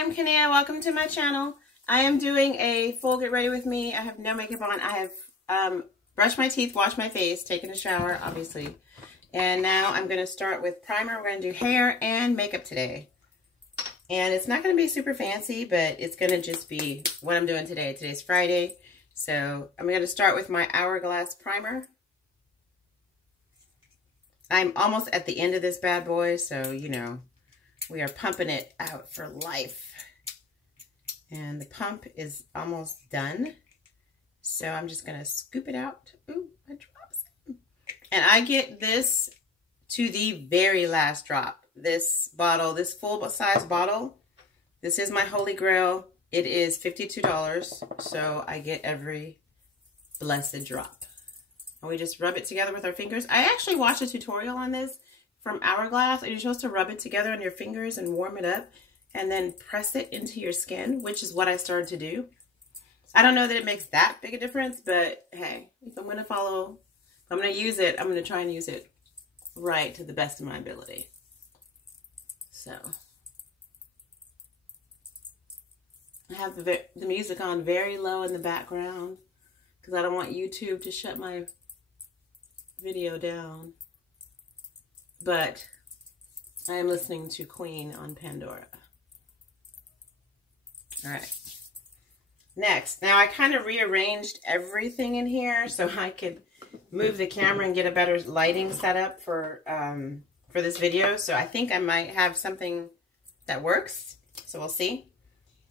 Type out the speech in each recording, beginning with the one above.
I'm Kania. Welcome to my channel. I am doing a full get ready with me. I have no makeup on. I have brushed my teeth, washed my face, taken a shower, obviously. And now I'm going to start with primer. We're going to do hair and makeup today. And it's not going to be super fancy, but it's going to just be what I'm doing today. Today's Friday. So I'm going to start with my Hourglass primer. I'm almost at the end of this bad boy, so you know, we are pumping it out for life. And the pump is almost done. So I'm just going to scoop it out. Ooh, I dropped some. And I get this to the very last drop. This bottle, this full size bottle, this is my holy grail. It is $52. So I get every blessed drop. And we just rub it together with our fingers. I actually watched a tutorial on this from Hourglass. You're supposed to rub it together on your fingers and warm it up and then press it into your skin, which is what I started to do. I don't know that it makes that big a difference, but hey, if I'm going to follow, if I'm going to use it, I'm going to try and use it right to the best of my ability. So I have the music on very low in the background because I don't want YouTube to shut my video down, but I am listening to Queen on Pandora. All right. Next, now I kind of rearranged everything in here so I could move the camera and get a better lighting setup for this video. So I think I might have something that works. So we'll see.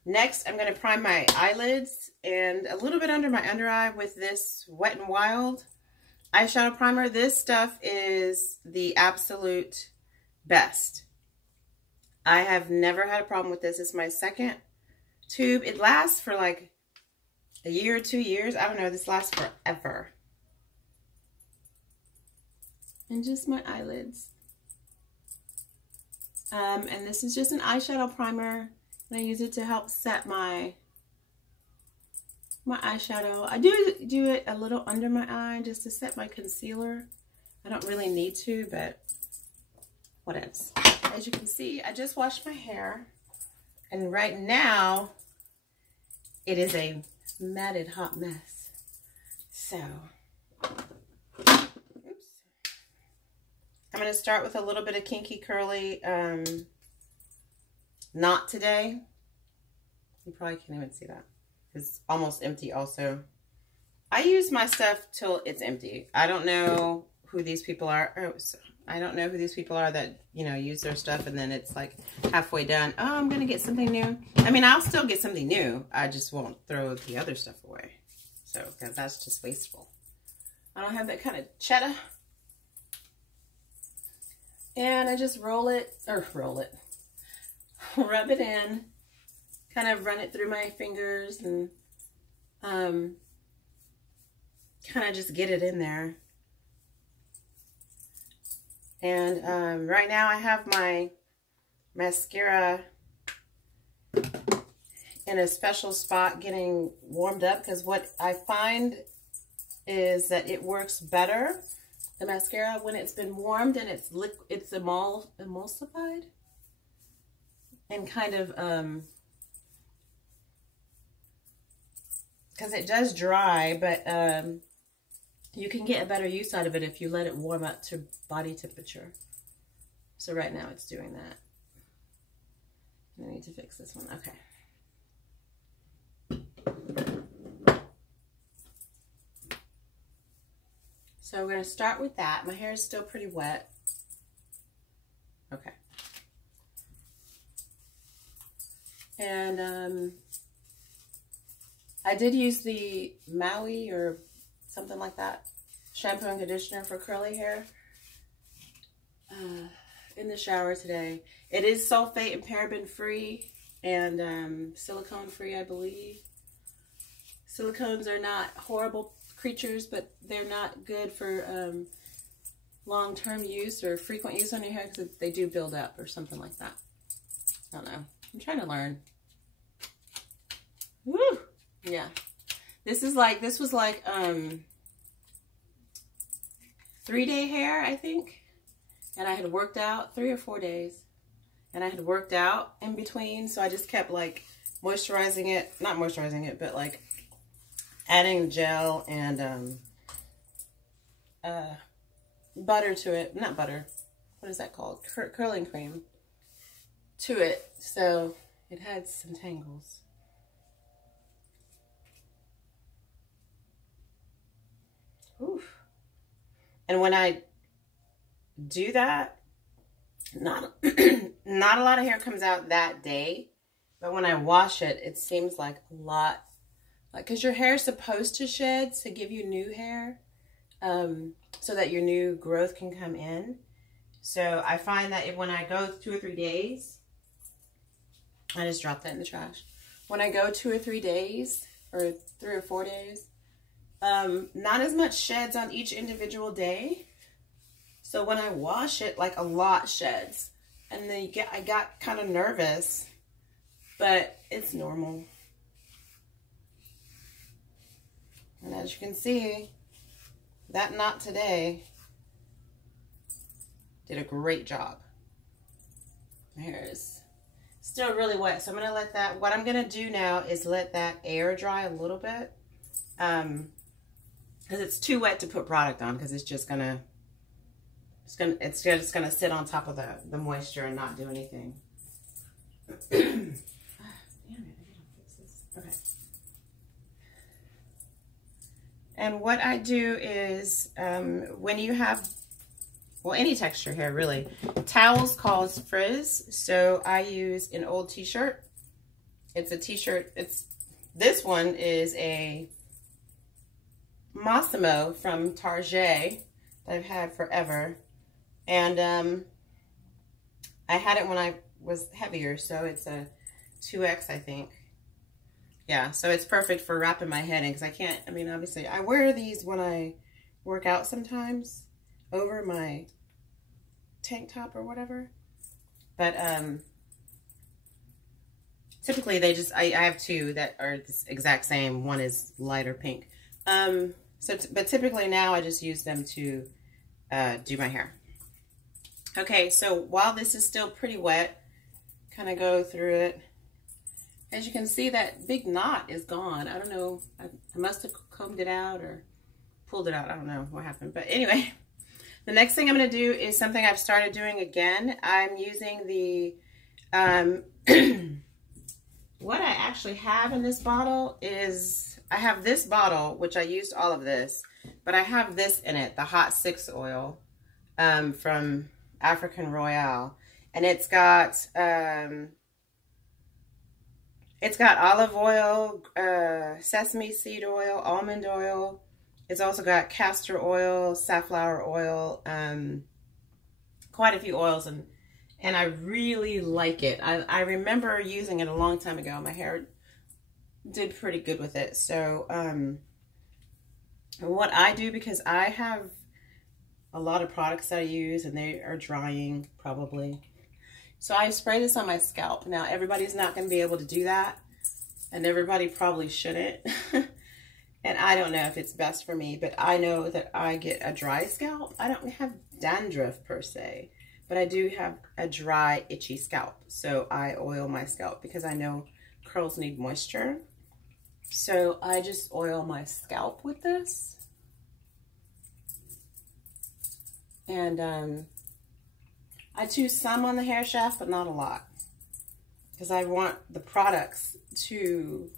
Next, I'm going to prime my eyelids and a little bit under my under eye with this Wet n Wild eyeshadow primer. This stuff is the absolute best. I have never had a problem with this. It's my second tube. It lasts for like a year or 2 years. I don't know. This lasts forever. And just my eyelids. And this is just an eyeshadow primer. And I use it to help set my eyeshadow. I do it a little under my eye just to set my concealer. I don't really need to, but whatevs. As you can see, I just washed my hair. And right now, it is a matted hot mess. So, oops. I'm going to start with a little bit of kinky curly knot today. You probably can't even see that. It's almost empty also. I use my stuff till it's empty. I don't know who these people are. Oh, I don't know who these people are that, you know, use their stuff and then it's like halfway done. Oh, I'm going to get something new. I mean, I'll still get something new. I just won't throw the other stuff away. So, because that's just wasteful. I don't have that kind of cheddar. And I just rub it, in, kind of run it through my fingers and kind of just get it in there. And right now I have my mascara in a special spot getting warmed up because what I find is that it works better, the mascara, when it's been warmed and it's emulsified and kind of because it does dry, but you can get a better use out of it if you let it warm up to body temperature. So right now it's doing that. I need to fix this one. Okay. So we're going to start with that. My hair is still pretty wet. Okay. And I did use the Maui or something like that shampoo and conditioner for curly hair in the shower today. It is sulfate and paraben free and silicone free, I believe. Silicones are not horrible creatures, but they're not good for long-term use or frequent use on your hair because they do build up or something like that. I don't know. I'm trying to learn. Woo! Yeah. This was like 3-day hair, I think. And I had worked out 3 or 4 days. and I had worked out in between, so I just kept like moisturizing it, not moisturizing it, but like adding gel and butter to it, not butter, what is that called, curling cream to it, so it had some tangles. Oof. And when I do that, not not a lot of hair comes out that day, but when I wash it, it seems like a lot, like, because your hair is supposed to shed to give you new hair, so that your new growth can come in. So I find that when I go 2 or 3 days, I just dropped that in the trash. When I go 2 or 3 days, or 3 or 4 days, not as much sheds on each individual day. So when I wash it, like, a lot sheds. And then I got kind of nervous, but it's normal. And as you can see, that knot today did a great job. My hair is still really wet, so I'm gonna let that, what I'm gonna do now is let that air dry a little bit. Because it's too wet to put product on, because it's just gonna sit on top of the moisture and not do anything. Damn it, I gotta fix this. Okay. And what I do is, when you have, well, any texture hair really, towels cause frizz. So I use an old t-shirt. It's a t-shirt. This one is a Massimo from Target that I've had forever. And I had it when I was heavier, so it's a 2X, I think. Yeah, so it's perfect for wrapping my head in, because I can't, I mean, obviously, I wear these when I work out sometimes over my tank top or whatever. But typically they just, I have 2 that are the exact same. One is lighter pink. But typically now I just use them to do my hair. Okay, so while this is still pretty wet, kind of go through it. As you can see, that big knot is gone. I don't know, I must have combed it out or pulled it out. I don't know what happened. But anyway, the next thing I'm going to do is something I've started doing again. I'm using the, what I actually have in this bottle is, I have this bottle, which I used all of this, but I have this in it, the Hot 6 oil from African Royale. And it's got olive oil, sesame seed oil, almond oil. It's also got castor oil, safflower oil, quite a few oils, and I really like it. I remember using it a long time ago. My hair did pretty good with it. So what I do, because I have a lot of products that I use and they are drying probably, so I spray this on my scalp. Now, everybody's not going to be able to do that, and everybody probably shouldn't. And I don't know if it's best for me, but I know that I get a dry scalp. I don't have dandruff per se, but I do have a dry, itchy scalp. So I oil my scalp because I know curls need moisture. So I just oil my scalp with this. And I choose some on the hair shaft, but not a lot, because I want the products to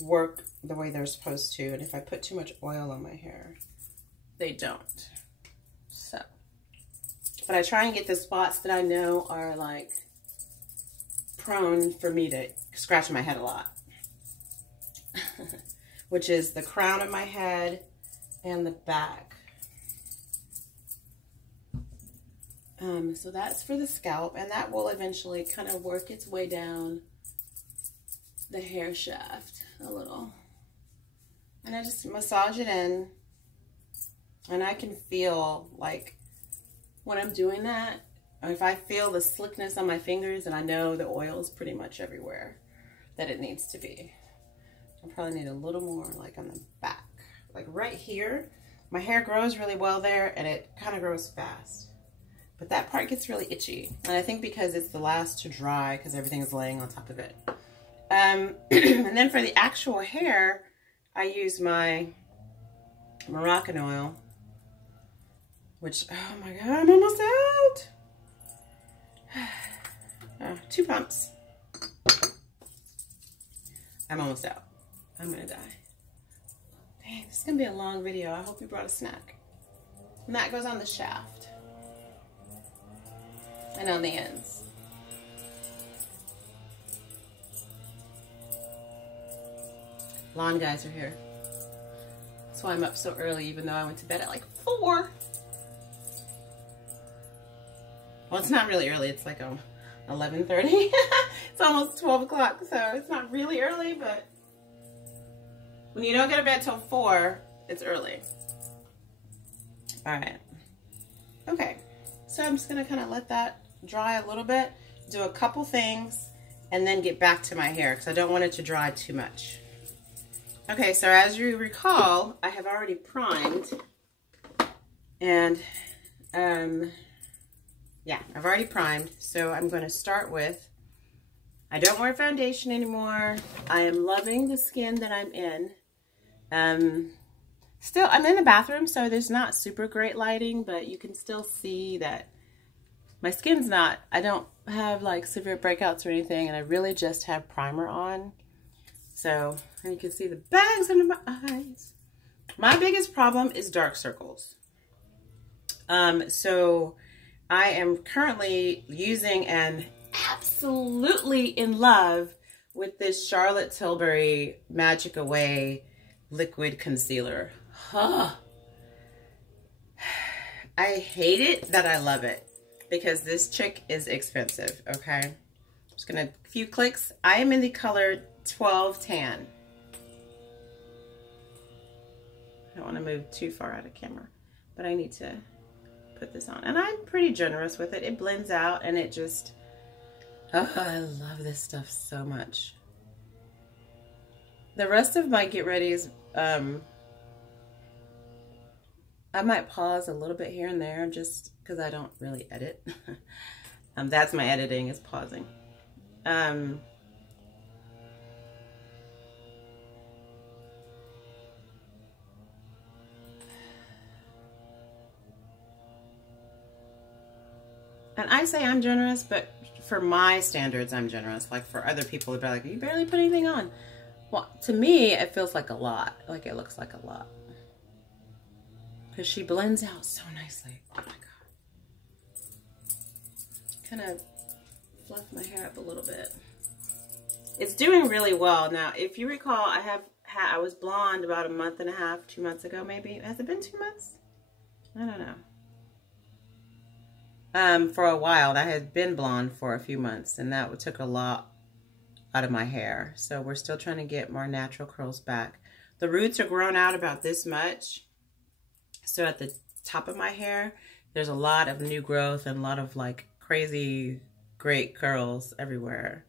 work the way they're supposed to. And if I put too much oil on my hair, they don't. So, but I try and get the spots that I know are like prone for me to scratch my head a lot, which is the crown of my head and the back. So that's for the scalp, and that will eventually kind of work its way down the hair shaft a little. And I just massage it in, and I can feel, like, when I'm doing that, if I feel the slickness on my fingers, and I know the oil is pretty much everywhere that it needs to be. I probably need a little more, like, on the back. Like right here, my hair grows really well there, and it kind of grows fast. But that part gets really itchy. And I think because it's the last to dry because everything is laying on top of it. And then for the actual hair, I use my Moroccan oil, which, oh my God, I'm almost out. 2 pumps. I'm almost out. I'm gonna die. Dang, this is gonna be a long video. I hope you brought a snack. And that goes on the shaft. And on the ends. Lawn guys are here. That's why I'm up so early, even though I went to bed at like 4. Well, it's not really early. It's like 11:30. It's almost 12 o'clock, so it's not really early, but when you don't go to bed till 4, it's early. All right. Okay. So I'm just going to kind of let that dry a little bit, do a couple things, and then get back to my hair because I don't want it to dry too much. Okay, so as you recall, I have already primed, and yeah, I've already primed. So I'm going to start with, I don't wear foundation anymore. I am loving the skin that I'm in. Still, I'm in the bathroom, so there's not super great lighting, but you can still see that my skin's not, I don't have like severe breakouts or anything, and I really just have primer on. So, and you can see the bags under my eyes. My biggest problem is dark circles. So I am currently using and absolutely in love with this Charlotte Tilbury Magic Away liquid concealer. Huh. I hate it that I love it because this chick is expensive, okay? Just gonna, a few clicks. I am in the color 12 Tan. I don't want to move too far out of camera, but I need to put this on. And I'm pretty generous with it. It blends out and it just, oh, I love this stuff so much. The rest of my get readies, I might pause a little bit here and there just because I don't really edit. That's my editing, is pausing. And I say I'm generous, but for my standards, I'm generous. Like for other people, they'd be like, you barely put anything on. Well, to me, it feels like a lot. Like it looks like a lot. Because she blends out so nicely. Oh my God. Kind of fluff my hair up a little bit. It's doing really well. Now, if you recall, I was blonde about a month and a half, 2 months ago maybe. Has it been 2 months? I don't know. For a while, I had been blonde for a few months, and that took a lot out of my hair. So we're still trying to get more natural curls back. The roots are grown out about this much. So at the top of my hair, there's a lot of new growth and a lot of like crazy great curls everywhere.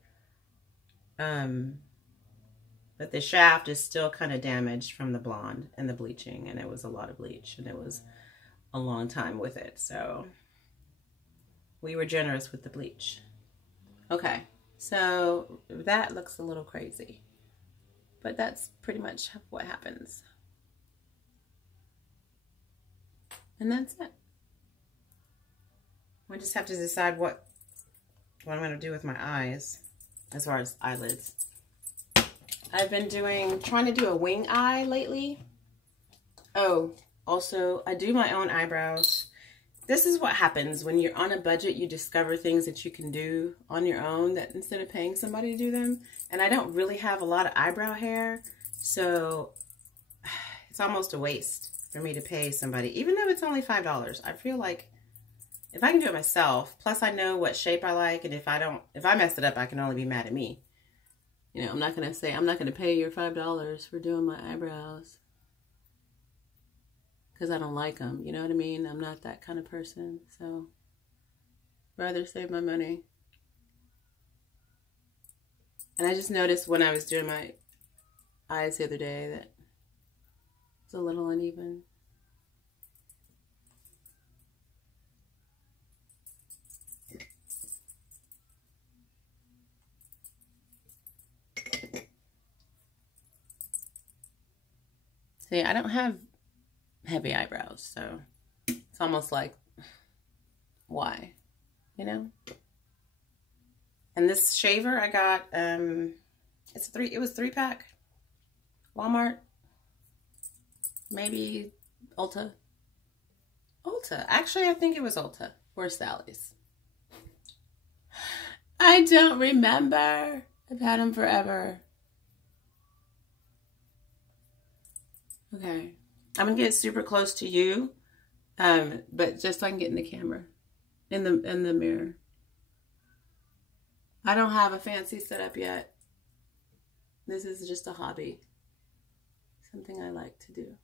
But the shaft is still kind of damaged from the blonde and the bleaching, and it was a lot of bleach, and it was a long time with it. So we were generous with the bleach. Okay, so that looks a little crazy, but that's pretty much what happens. And that's it. We just have to decide what I'm going to do with my eyes as far as eyelids. I've been trying to do a wing eye lately. Oh, also, I do my own eyebrows. This is what happens when you're on a budget. You discover things that you can do on your own that instead of paying somebody to do them. And I don't really have a lot of eyebrow hair, so it's almost a waste for me to pay somebody, even though it's only $5. I feel like if I can do it myself, plus I know what shape I like, and if I mess it up, I can only be mad at me. You know, I'm not going to say, I'm not going to pay your $5 for doing my eyebrows because I don't like them. You know what I mean? I'm not that kind of person, so rather save my money. And I just noticed when I was doing my eyes the other day that it's a little uneven. See, I don't have heavy eyebrows, so it's almost like, why? You know? And this shaver I got, it was 3-pack. Walmart. Maybe Ulta. Actually, I think it was Ulta or Sally's. I don't remember. I've had them forever. Okay. I'm going to get super close to you, but just so I can get in the camera, in the mirror. I don't have a fancy setup yet. This is just a hobby. Something I like to do.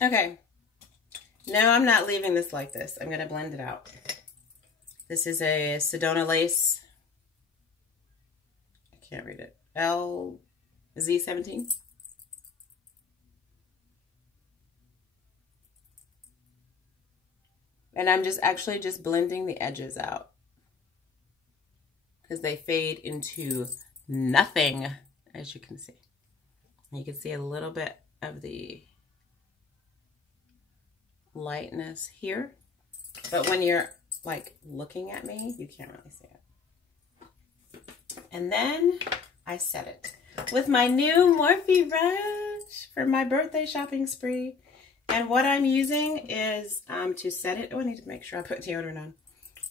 Okay. No, I'm not leaving this like this. I'm going to blend it out. This is a Sedona lace. I can't read it. LZ17. And I'm actually just blending the edges out because they fade into nothing, as you can see. You can see a little bit of the lightness here, but when you're like looking at me, you can't really see it. And then I set it with my new Morphe brush for my birthday shopping spree. And what I'm using is to set it. Oh, I need to make sure I put deodorant on.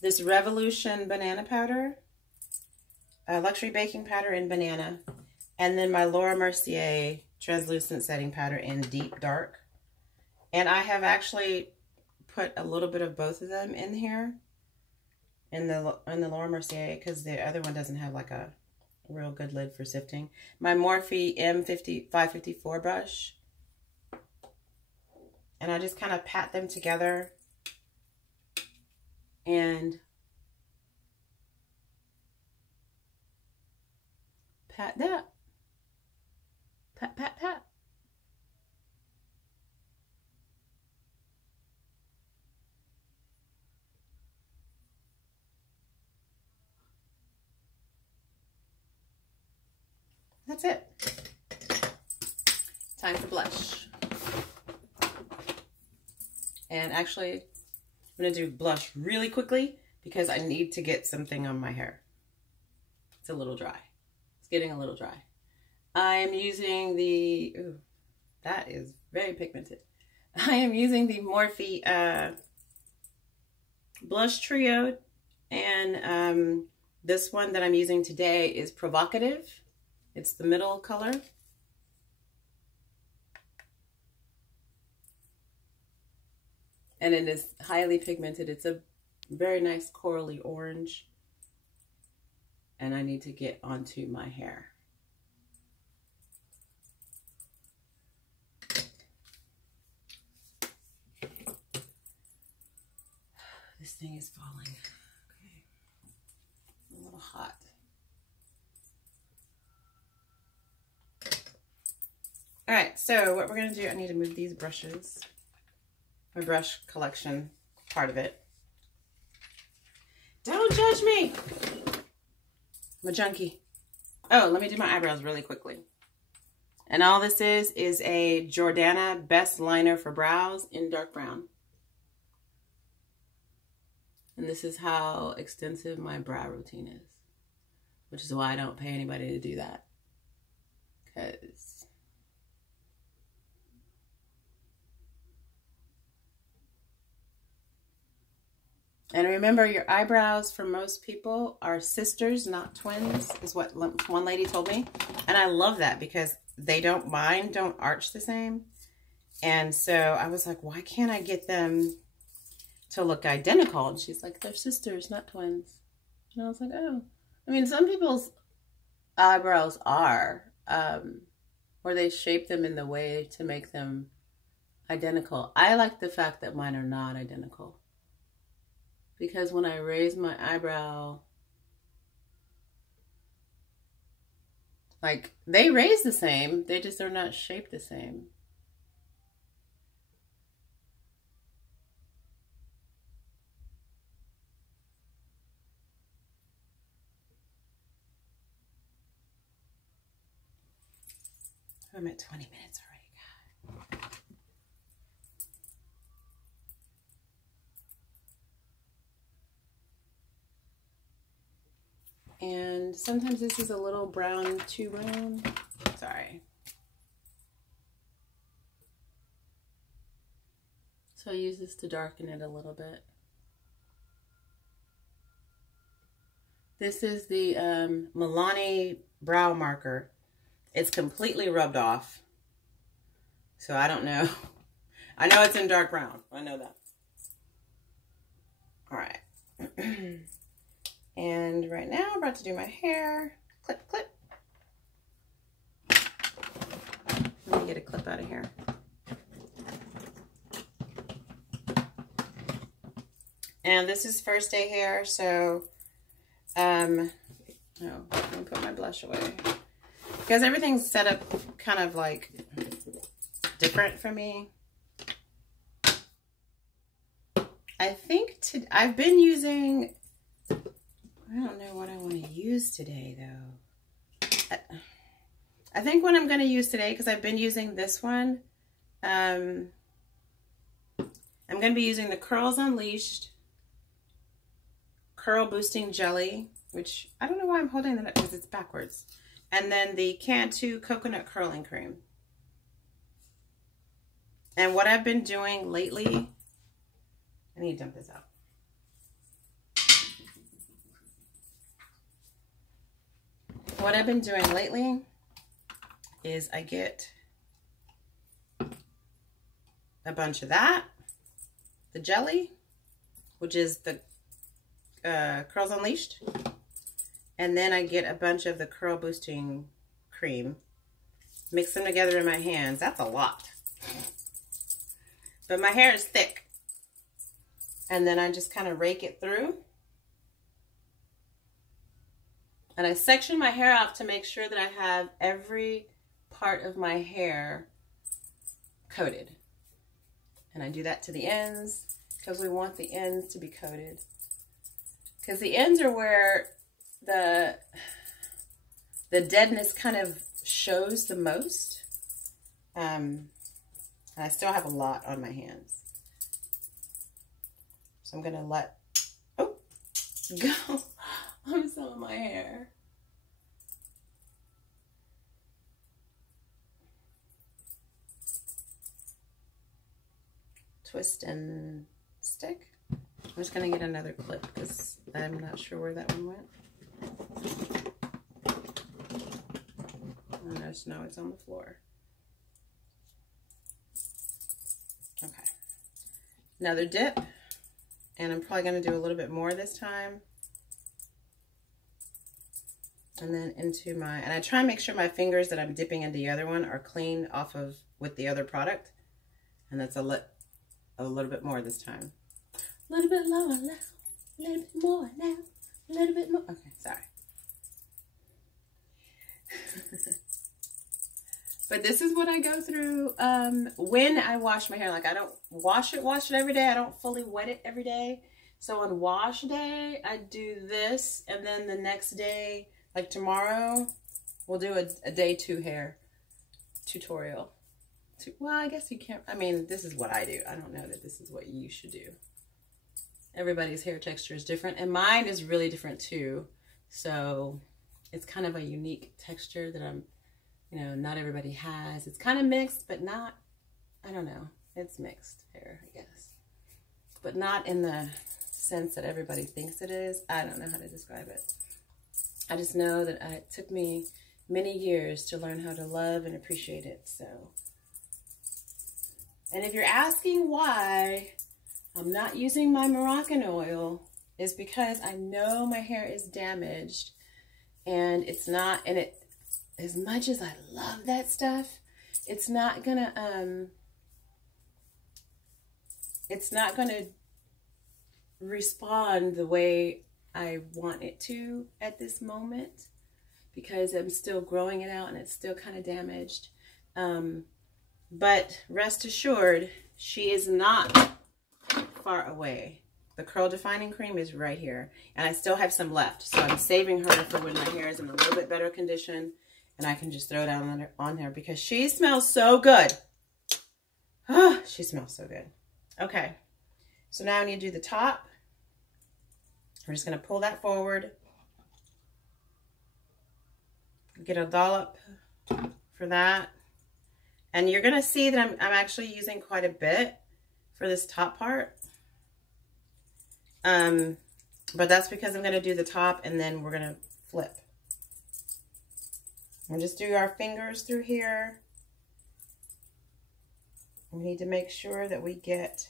This Revolution banana powder, luxury baking powder in banana, and then my Laura Mercier translucent setting powder in deep dark. And I have actually put a little bit of both of them in here in the Laura Mercier because the other one doesn't have like a real good lid for sifting. My Morphe M554 brush. And I just kind of pat them together and pat that. Pat, pat, pat. That's it. Time for blush. And actually, I'm going to do blush really quickly because I need to get something on my hair. It's a little dry. It's getting a little dry. I'm using the, ooh, that is very pigmented. I am using the Morphe Blush Trio. And this one that I'm using today is Provocative. It's the middle color. And it is highly pigmented. It's a very nice corally orange. And I need to get onto my hair. This thing is falling. Okay. A little hot. All right, so what we're going to do, I need to move these brushes. My brush collection, part of it. Don't judge me. I'm a junkie. Oh, let me do my eyebrows really quickly. And all this is a Jordana Best Liner for Brows in dark brown. And this is how extensive my brow routine is. Which is why I don't pay anybody to do that. Because and remember, your eyebrows for most people are sisters, not twins, is what one lady told me. And I love that because mine don't arch the same. And so I was like, why can't I get them to look identical? And she's like, they're sisters, not twins. And I was like, oh. I mean, some people's eyebrows are, or they shape them in the way to make them identical. I like the fact that mine are not identical. Because when I raise my eyebrow, like, they raise the same, they just are not shaped the same. I'm at 20 minutes already. God. And sometimes this is a little brown, too brown. Sorry. So I use this to darken it a little bit. This is the Milani brow marker. It's completely rubbed off. So I don't know. I know it's in dark brown. I know that. All right. And right now I'm about to do my hair. Clip, clip. Let me get a clip out of here. And this is first day hair, so no, let me put my blush away. Because everything's set up kind of like different for me. I think I've been using, I don't know what I want to use today though. I think what I'm going to use today, because I've been using this one, I'm going to be using the Curls Unleashed Curl Boosting Jelly, which I don't know why I'm holding that up because it's backwards. And then the Cantu Coconut Curling Cream. And what I've been doing lately, I need to dump this out. What I've been doing lately is I get a bunch of that, the jelly, which is the Curls Unleashed, and then I get a bunch of the Curl Boosting Cream, mix them together in my hands. That's a lot. But my hair is thick. And then I just kind of rake it through. And I section my hair off to make sure that I have every part of my hair coated. And I do that to the ends because we want the ends to be coated. Because the ends are where the deadness kind of shows the most. And I still have a lot on my hands. So I'm going to let, go on some of my hair. Twist and stick. I'm just going to get another clip because I'm not sure where that one went. Oh, no, it's on the floor. Okay. Another dip. And I'm probably going to do a little bit more this time. And then into my, and I try and make sure my fingers that I'm dipping into the other one are clean off of with the other product. And that's a little bit more this time. A little bit lower now, a little bit more now, a little bit more. Okay, sorry. But this is what I go through when I wash my hair. Like I don't wash it every day. I don't fully wet it every day. So on wash day, I do this, and then the next day, like tomorrow, we'll do a day 2 hair tutorial. Well, I guess you can't, I mean, this is what I do. I don't know that this is what you should do. Everybody's hair texture is different, and mine is really different too. So it's kind of a unique texture that not everybody has. It's kind of mixed, but not, I don't know. It's mixed hair, I guess. But not in the sense that everybody thinks it is. I don't know how to describe it. I just know that it took me many years to learn how to love and appreciate it. So, and if you're asking why I'm not using my Moroccan oil, is because I know my hair is damaged, and it's not, and it, as much as I love that stuff, it's not gonna respond the way I want it to at this moment, because I'm still growing it out and it's still kind of damaged. But rest assured, she is not far away. The curl defining cream is right here, and I still have some left, so I'm saving her for when my hair is in a little bit better condition And I can just throw it on her because she smells so good. Oh, she smells so good. Okay. So now I need to do the top. We're just going to pull that forward. Get a dollop for that. And you're going to see that I'm actually using quite a bit for this top part. But that's because I'm going to do the top and then we're going to flip. We'll just do our fingers through here. We need to make sure that we get...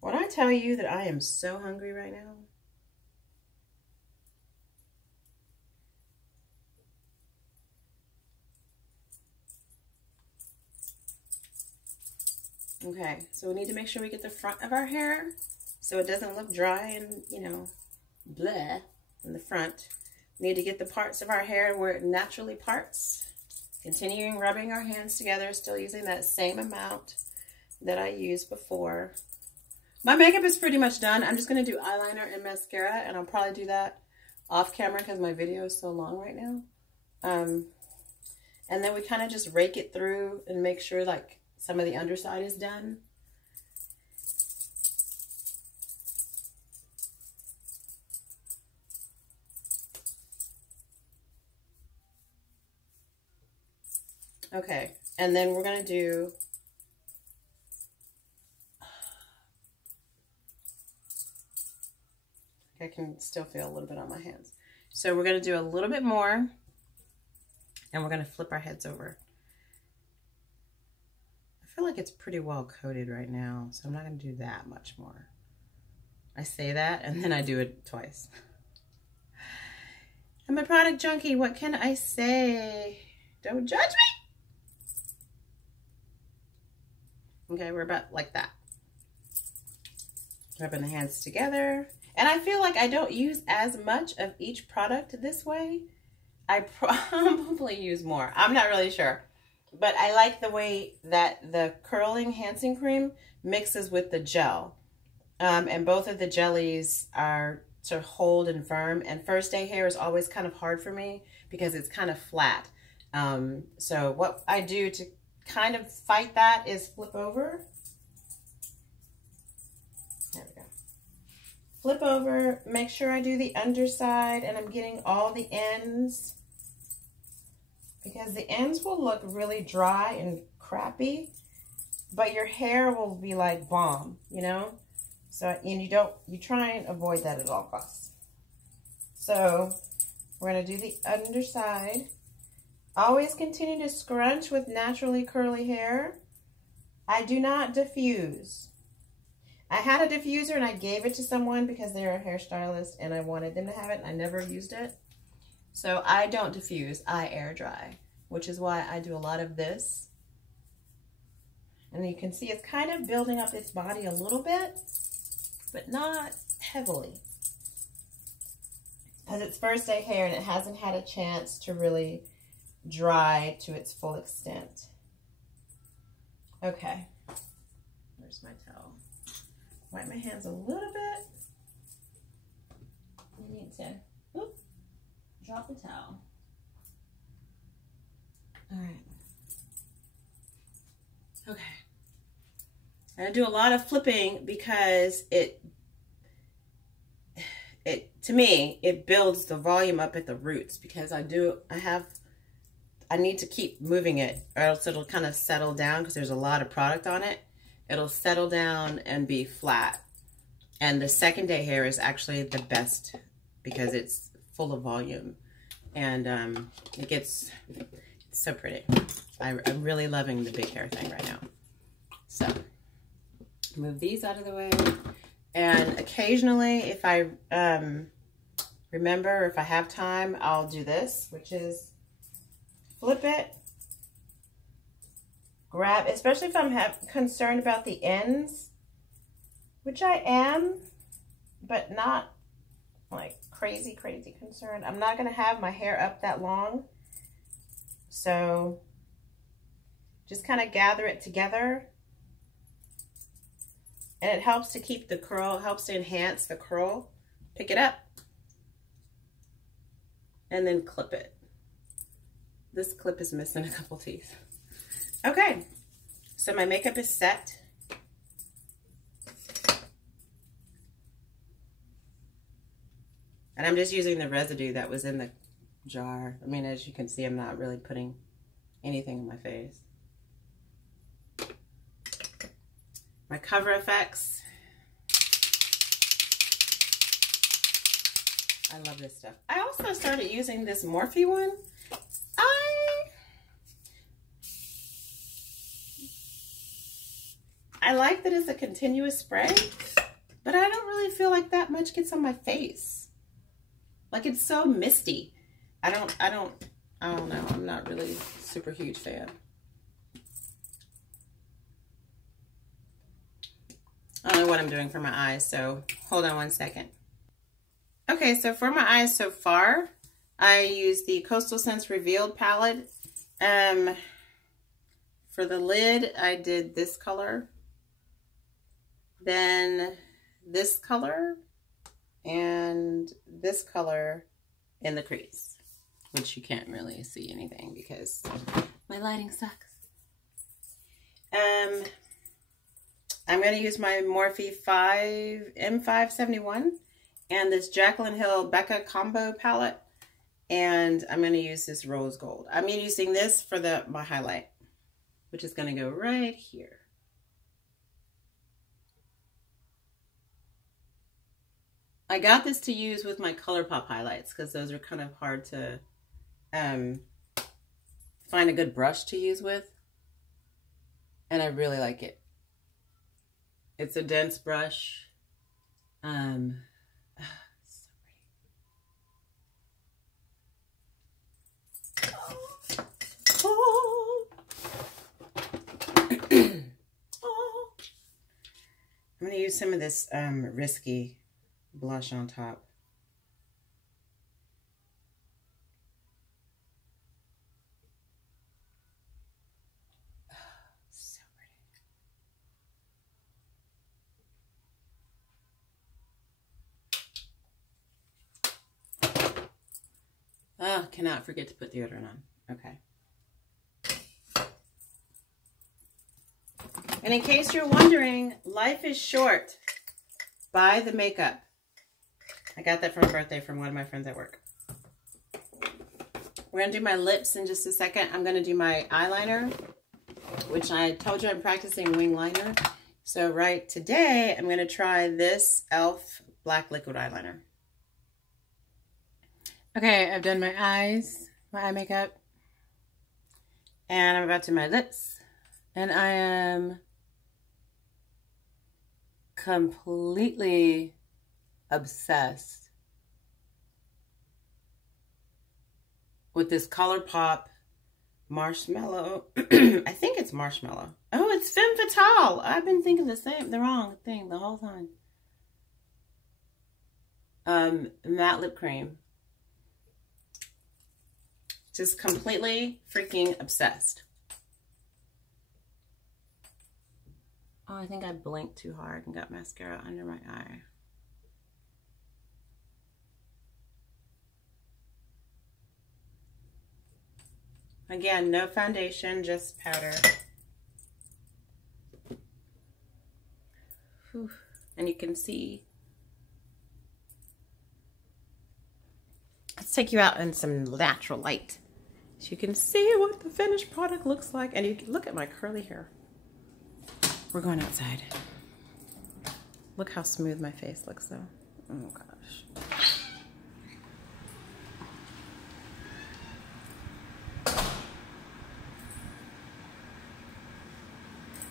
When I tell you that I am so hungry right now, okay, so we need to make sure we get the front of our hair so it doesn't look dry and, you know, bleh in the front. We need to get the parts of our hair where it naturally parts. Continuing rubbing our hands together, still using that same amount that I used before. My makeup is pretty much done. I'm just going to do eyeliner and mascara, and I'll probably do that off camera because my video is so long right now. And then we kind of just rake it through and make sure like some of the underside is done. Okay, and then we're going to do... I can still feel a little bit on my hands. So we're going to do a little bit more, and we're going to flip our heads over. I feel like it's pretty well coated right now, so I'm not going to do that much more. I say that, and then I do it twice. I'm a product junkie. What can I say? Don't judge me. Okay, we're about like that. Rubbing the hands together. And I feel like I don't use as much of each product this way. I probably use more. I'm not really sure. But I like the way that the curling enhancing cream mixes with the gel. And both of the jellies are sort of hold and firm. And first day hair is always kind of hard for me because it's kind of flat. So what I do to kind of fight that is flip over. There we go. Flip over, make sure I do the underside and I'm getting all the ends because the ends will look really dry and crappy, but your hair will be like bomb, you know? So, and you try and avoid that at all costs. So we're gonna do the underside. Always continue to scrunch with naturally curly hair. I do not diffuse. I had a diffuser and I gave it to someone because they're a hairstylist and I wanted them to have it and I never used it. So I don't diffuse, I air dry, which is why I do a lot of this. And you can see it's kind of building up its body a little bit, but not heavily. Because it's first day hair and it hasn't had a chance to really dry to its full extent. Okay, where's my towel? Wipe my hands a little bit. I need to drop the towel. All right. Okay. I do a lot of flipping because to me, it builds the volume up at the roots because I need to keep moving it or else it'll kind of settle down because there's a lot of product on it. It'll settle down and be flat. And the second day hair is actually the best because it's full of volume. And it gets so pretty. I'm really loving the big hair thing right now. So, move these out of the way. And occasionally, if I remember, if I have time, I'll do this, which is flip it. Grab, especially if I'm concerned about the ends, which I am, but not like crazy concerned. I'm not going to have my hair up that long. So just kind of gather it together. And it helps to keep the curl, helps to enhance the curl. Pick it up. and then clip it. This clip is missing a couple teeth. Okay, so my makeup is set. And I'm just using the residue that was in the jar. I mean, as you can see, I'm not really putting anything in my face. My Cover FX. I love this stuff. I also started using this Morphe one. I like that it's a continuous spray, but I don't really feel like that much gets on my face. Like, it's so misty. I don't know. I'm not really a super huge fan. I don't know what I'm doing for my eyes, so hold on one second. Okay, so for my eyes so far, I use the Coastal Scents Revealed palette. For the lid, I did this color, then this color, and this color in the crease, which you can't really see anything because my lighting sucks. I'm going to use my Morphe M571 and this Jaclyn Hill Becca Combo palette, and I'm going to use this rose gold. I'm using this for my highlight, which is going to go right here. I got this to use with my ColourPop highlights because those are kind of hard to find a good brush to use with, and I really like it. It's a dense brush. So pretty. I'm going to use some of this Risky blush on top. So pretty. Oh, cannot forget to put deodorant on. Okay. And in case you're wondering, life is short. Buy the makeup. I got that for my birthday from one of my friends at work. We're going to do my lips in just a second. I'm going to do my eyeliner, which I told you I'm practicing wing liner. So right today, I'm going to try this e.l.f. black liquid eyeliner. Okay, I've done my eyes, my eye makeup, and I'm about to do my lips. And I am completely obsessed with this ColourPop marshmallow. I think it's marshmallow. Oh, it's femme fatale. I've been thinking the wrong thing the whole time. Matte lip cream. Just completely freaking obsessed. Oh, I think I blinked too hard and got mascara under my eye. Again, no foundation, just powder. Whew. And you can see. Let's take you out in some natural light so you can see what the finished product looks like. And you can look at my curly hair. We're going outside. Look how smooth my face looks though. Oh gosh.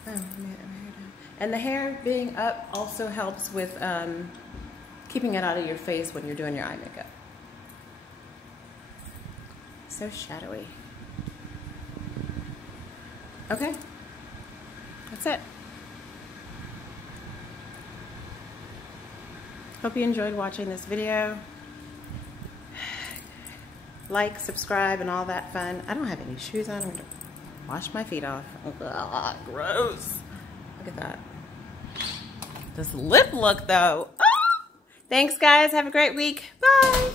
Oh, let me get my hair down. And the hair being up also helps with keeping it out of your face when you're doing your eye makeup. So shadowy. Okay, that's it. Hope you enjoyed watching this video. Like, subscribe, and all that fun. I don't have any shoes on. I'm going to wash my feet off. Ugh, gross. Look at that. This lip look, though. Oh! Thanks, guys. Have a great week. Bye.